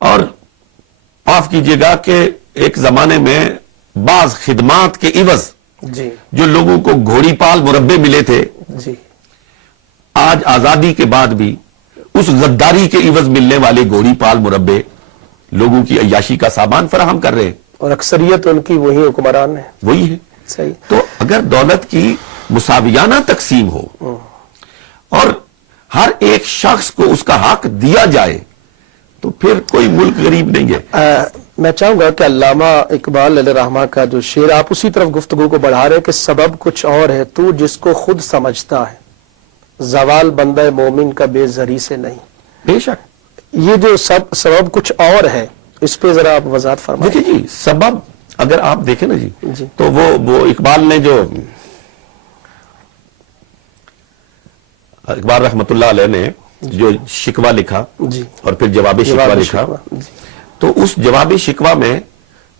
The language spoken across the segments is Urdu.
اور معاف کیجئے گا کہ ایک زمانے میں بعض خدمات کے عوض جی جو لوگوں کو گھوڑی پال مربے ملے تھے، جی آج آزادی کے بعد بھی اس غداری کے عوض ملنے والے گھوڑی پال مربے لوگوں کی عیاشی کا سامان فراہم کر رہے ہیں، اور اکثریت ان کی وہی حکمران ہے. وہی ہے. صحیح. تو اگر دولت کی مساویانہ تقسیم ہو اور ہر ایک شخص کو اس کا حق دیا جائے تو پھر کوئی ملک غریب نہیں ہے. میں چاہوں گا کہ علامہ اقبال علیہ رحمہ کا جو شعر، آپ اسی طرف گفتگو کو بڑھا رہے ہیں کہ سبب کچھ اور ہے تو جس کو خود سمجھتا ہے، زوال بندہ مومن کا بے زری سے نہیں. بے شک. یہ جو سبب کچھ اور ہے، اس پہ ذرا آپ وضاحت فرمائیں. دیکھیں جی، سبب اگر آپ دیکھیں نا جی تو وہ اقبال نے جو اقبال رحمت اللہ علیہ نے جو شکوہ لکھا جی اور پھر جواب شکوہ لکھا، جی تو اس جواب شکوہ میں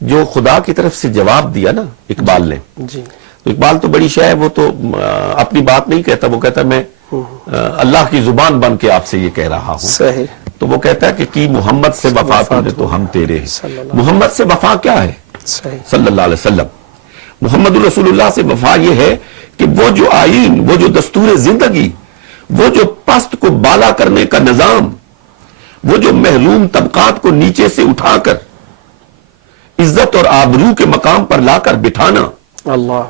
جو خدا کی طرف سے جواب دیا نا اقبال نے، جی تو اقبال تو بڑی شے ہے، وہ تو اپنی بات نہیں کہتا، وہ کہتا میں اللہ کی زبان بن کے آپ سے یہ کہہ رہا ہوں. صحیح. تو وہ کہتا ہے کہ کی محمد سے وفا تم نے تو ہم تیرے ہیں. محمد سے وفا کیا ہے؟ صحیح. صلی اللہ علیہ وسلم. محمد رسول اللہ سے وفا یہ ہے کہ وہ جو آئین، وہ جو دستور زندگی، وہ جو پست کو بالا کرنے کا نظام، وہ جو محروم طبقات کو نیچے سے اٹھا کر عزت اور آبرو کے مقام پر لا کر بٹھانا، اللہ،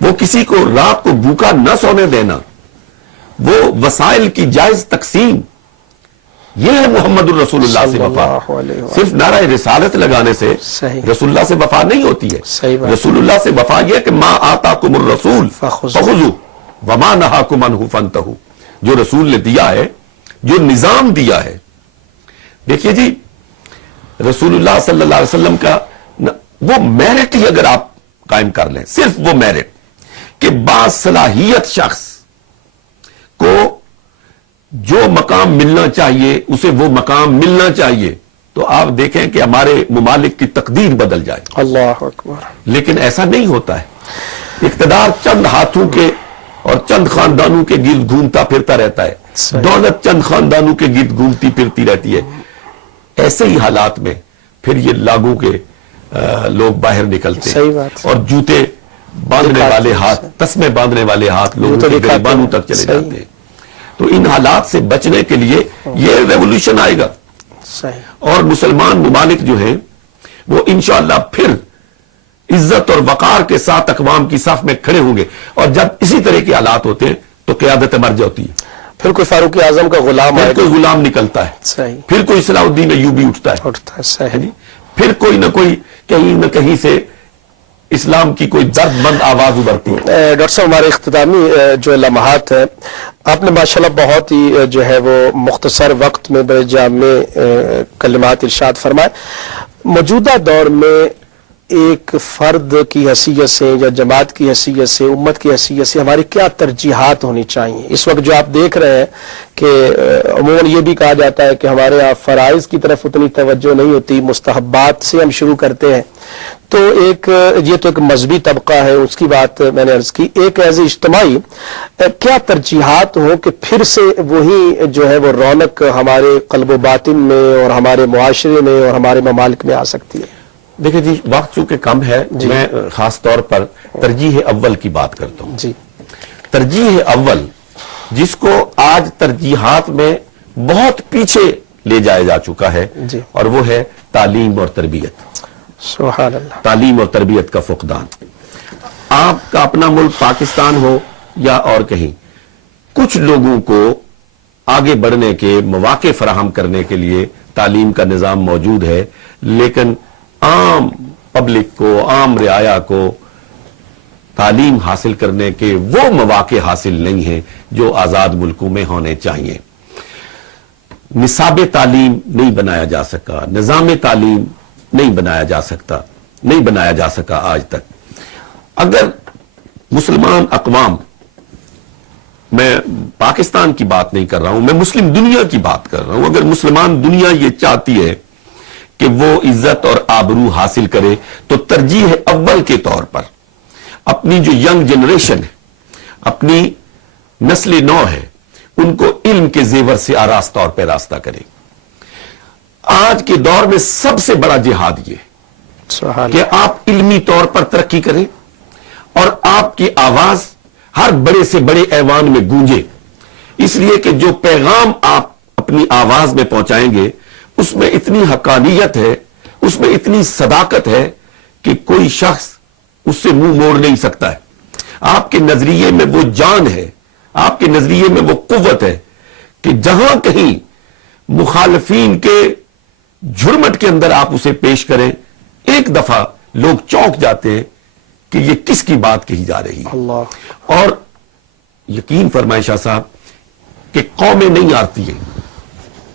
وہ کسی کو رات کو بھوکا نہ سونے دینا، وہ وسائل کی جائز تقسیم، یہ ہے محمد الرسول اللہ سے وفا. صرف نعرہ رسالت لگانے سے صحیح. رسول اللہ سے وفا نہیں ہوتی ہے. صحیح بات. رسول اللہ سے وفا یہ کہ ما آتاکم الرسول فخذوا وما نہاکم عنہ فانتہوا. جو رسول نے دیا ہے، جو نظام دیا ہے. دیکھیے جی، رسول اللہ صلی اللہ علیہ وسلم کا وہ میرٹ ہی اگر آپ قائم کر لیں، صرف وہ میرٹ کہ باصلاحیت شخص کو جو مقام ملنا چاہیے اسے وہ مقام ملنا چاہیے، تو آپ دیکھیں کہ ہمارے ممالک کی تقدیر بدل جائے. اللہ اکبر. لیکن ایسا نہیں ہوتا ہے. اقتدار چند ہاتھوں کے اور چند خاندانوں کے گرد گھومتا پھرتا رہتا ہے، دولت چند خاندانوں کے گرد گھومتی پھرتی رہتی ہے. ایسے ہی حالات میں پھر یہ لاگوں کے لوگ باہر نکلتے ہیں اور جوتے باندھنے والے ہاتھ، تسمے باندھنے والے ہاتھ لوگوں کے گریبانوں تک چلے جاتے ہیں. تو ان حالات سے بچنے کے لیے یہ ریولوشن آئے گا اور مسلمان ممالک جو ہیں وہ انشاءاللہ پھر عزت اور وقار کے ساتھ اقوام کی صف میں کھڑے ہوں گے. اور جب اسی طرح کے حالات ہوتے ہیں تو قیادت مر جاتی ہے. پھر کوئی فاروق اعظم کا غلام پھر کوئی غلام نکلتا ہے. صحیح. پھر کوئی صلاح الدین ایوبی اٹھتا ہے. صحیح. پھر کوئی نہ کوئی کہیں نہ کہیں سے اسلام کی کوئی درد مند آواز ابھرتی ہے. ڈاکٹر صاحب، ہمارے اختتامی جو لمحات ہیں، آپ نے ماشاءاللہ بہت ہی جو ہے وہ مختصر وقت میں بڑے جامع کلمات ارشاد فرمائے. موجودہ دور میں ایک فرد کی حیثیت سے یا جماعت کی حیثیت سے، امت کی حیثیت سے ہماری کیا ترجیحات ہونی چاہیے؟ اس وقت جو آپ دیکھ رہے ہیں کہ عموماً یہ بھی کہا جاتا ہے کہ ہمارے یہاں فرائض کی طرف اتنی توجہ نہیں ہوتی، مستحبات سے ہم شروع کرتے ہیں. تو یہ تو ایک مذہبی طبقہ ہے، اس کی بات میں نے عرض کی. ایک ایز اجتماعی کیا ترجیحات ہوں کہ پھر سے وہی جو ہے وہ رونق ہمارے قلب و باطن میں اور ہمارے معاشرے میں اور ہمارے ممالک میں آ سکتی ہے؟ دیکھیں جی، وقت چونکہ کم ہے، میں خاص طور پر ترجیح اول کی بات کرتا ہوں. جی. ترجیح اول جس کو آج ترجیحات میں بہت پیچھے لے جایا جا چکا ہے، جی. اور وہ ہے تعلیم اور تربیت. سبحان اللہ. تعلیم اور تربیت کا فقدان. آپ کا اپنا ملک پاکستان ہو یا اور کہیں، کچھ لوگوں کو آگے بڑھنے کے مواقع فراہم کرنے کے لیے تعلیم کا نظام موجود ہے، لیکن عام پبلک کو، عام رعایا کو تعلیم حاصل کرنے کے وہ مواقع حاصل نہیں ہیں جو آزاد ملکوں میں ہونے چاہیے. نصاب تعلیم نہیں بنایا جا سکا، نظام تعلیم نہیں بنایا جا سکتا، نہیں بنایا جا سکا آج تک. اگر مسلمان اقوام، میں پاکستان کی بات نہیں کر رہا ہوں، میں مسلم دنیا کی بات کر رہا ہوں، اگر مسلمان دنیا یہ چاہتی ہے کہ وہ عزت اور آبرو حاصل کرے تو ترجیح اول کے طور پر اپنی جو ینگ جنریشن ہے، اپنی نسل نو ہے، ان کو علم کے زیور سے آراستہ اور پیراستہ کرے. آج کے دور میں سب سے بڑا جہاد یہ سبحان کہ آپ علمی طور پر ترقی کریں اور آپ کی آواز ہر بڑے سے بڑے ایوان میں گونجے، اس لیے کہ جو پیغام آپ اپنی آواز میں پہنچائیں گے اس میں اتنی حقانیت ہے، اس میں اتنی صداقت ہے کہ کوئی شخص اس سے منہ موڑ نہیں سکتا ہے۔ آپ کے نظریے میں وہ جان ہے، آپ کے نظریے میں وہ قوت ہے کہ جہاں کہیں مخالفین کے جھرمٹ کے اندر آپ اسے پیش کریں، ایک دفعہ لوگ چونک جاتے ہیں کہ یہ کس کی بات کہی جا رہی ہے۔ اللہ اور یقین فرمائے شاہ صاحب کہ قومیں نہیں ہارتی ہیں،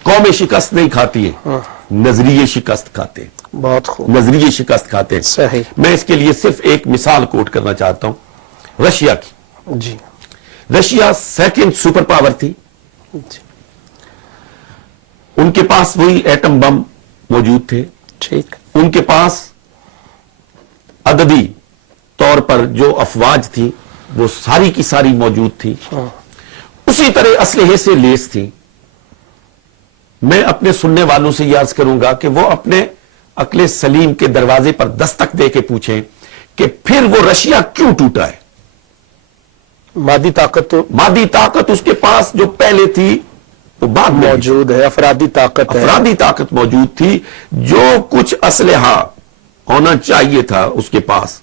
قومیں شکست نہیں کھاتی ہیں، نظریے شکست کھاتے ہیں، بہت خوب، نظریے شکست کھاتے ہیں۔ صحیح، میں اس کے لیے صرف ایک مثال کوٹ کرنا چاہتا ہوں، رشیا کی۔ جی رشیا سیکنڈ سپر پاور تھی، جی ان کے پاس وہی ایٹم بم موجود تھے، ٹھیک، ان کے پاس عددی طور پر جو افواج تھی وہ ساری کی ساری موجود تھی، اسی طرح اسلحے سے لیس تھی۔ میں اپنے سننے والوں سے یہ عرض کروں گا کہ وہ اپنے عقل سلیم کے دروازے پر دستک دے کے پوچھیں کہ پھر وہ رشیا کیوں ٹوٹا ہے۔ مادی طاقت تو مادی طاقت اس کے پاس جو پہلے تھی وہ بعد میں موجود ہے، افرادی طاقت ہے، افرادی طاقت موجود تھی، جو کچھ اسلحہ ہونا چاہیے تھا اس کے پاس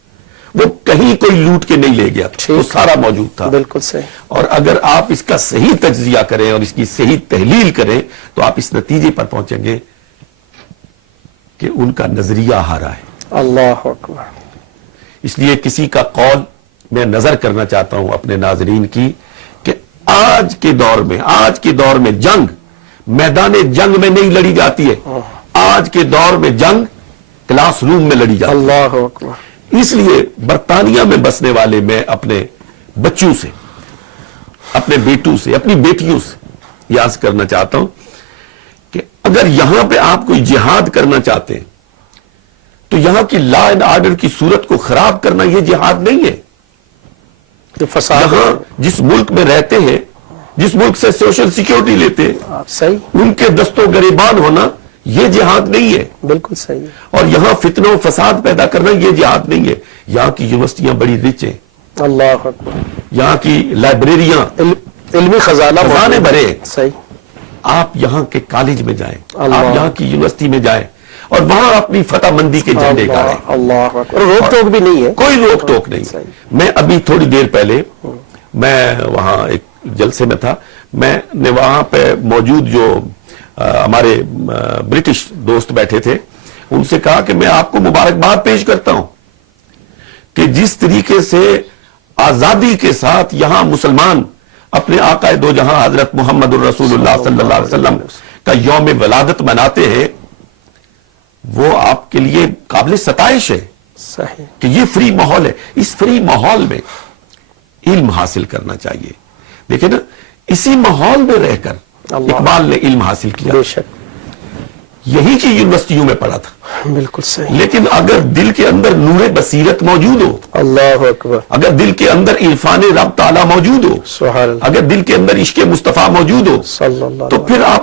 وہ کہیں کوئی لوٹ کے نہیں لے گیا، وہ سارا موجود تھا۔ بالکل صحیح، اور اگر آپ اس کا صحیح تجزیہ کریں اور اس کی صحیح تحلیل کریں تو آپ اس نتیجے پر پہنچیں گے کہ ان کا نظریہ ہارا ہے۔ اللہ اکبر، اس لیے کسی کا قول میں نظر کرنا چاہتا ہوں اپنے ناظرین کی کہ آج کے دور میں جنگ میدان جنگ میں نہیں لڑی جاتی ہے، آج کے دور میں جنگ کلاس روم میں لڑی جاتی ہے۔ اللہ اکبر، اس لیے برطانیہ میں بسنے والے میں اپنے بچوں سے، اپنے بیٹوں سے، اپنی بیٹیوں سے یہ عرض کرنا چاہتا ہوں کہ اگر یہاں پہ آپ کوئی جہاد کرنا چاہتے ہیں تو یہاں کی لا اینڈ آرڈر کی صورت کو خراب کرنا یہ جہاد نہیں ہے۔ جو فساد یہاں جس ملک میں رہتے ہیں، جس ملک سے سوشل سیکیورٹی لیتے ہیں، صحیح، ان کے دست و گریبان ہونا یہ جہاد نہیں ہے، بالکل صحیح، اور یہاں فتنہ و فساد پیدا کرنا یہ جہاد نہیں ہے۔ یہاں کی یونیورسٹیاں بڑی رچ ہیں، اللہ اکبر، یہاں کی لائبریریاں علمی خزانہ خزانے موجود ہے، بھرے ہیں۔ صحیح، آپ یہاں کے کالج میں جائیں، اللہ، آپ یہاں کی یونیورسٹی میں جائیں اور وہاں اپنی فتح مندی کے جھنڈے گاڑیں، اللہ اکبر، روک ٹوک بھی نہیں ہے، کوئی روک ٹوک نہیں۔ صحیح، میں ابھی تھوڑی دیر پہلے میں وہاں ایک جلسے میں تھا، میں نے وہاں پہ موجود جو ہمارے برٹش دوست بیٹھے تھے ان سے کہا کہ میں آپ کو مبارکباد پیش کرتا ہوں کہ جس طریقے سے آزادی کے ساتھ یہاں مسلمان اپنے آقا دو جہاں حضرت محمد الرسول اللہ صلی اللہ علیہ وسلم کا یوم ولادت مناتے ہیں، وہ آپ کے لیے قابل ستائش ہے صحیح، کہ یہ فری ماحول ہے۔ اس فری ماحول میں علم حاصل کرنا چاہیے۔ دیکھیں نا، اسی ماحول میں رہ کر اللہ، اقبال نے علم حاصل کیا، بے شک، یہی کی یونیورسٹیوں میں پڑھا تھا، بالکل صحیح، لیکن اگر دل کے اندر نور بصیرت موجود ہو، اللہ اکبر، اگر دل کے اندر عرفان رب تعالی موجود ہو، سبحان اللہ، اگر دل کے اندر عشق مصطفیٰ موجود ہو صلی اللہ تو پھر آپ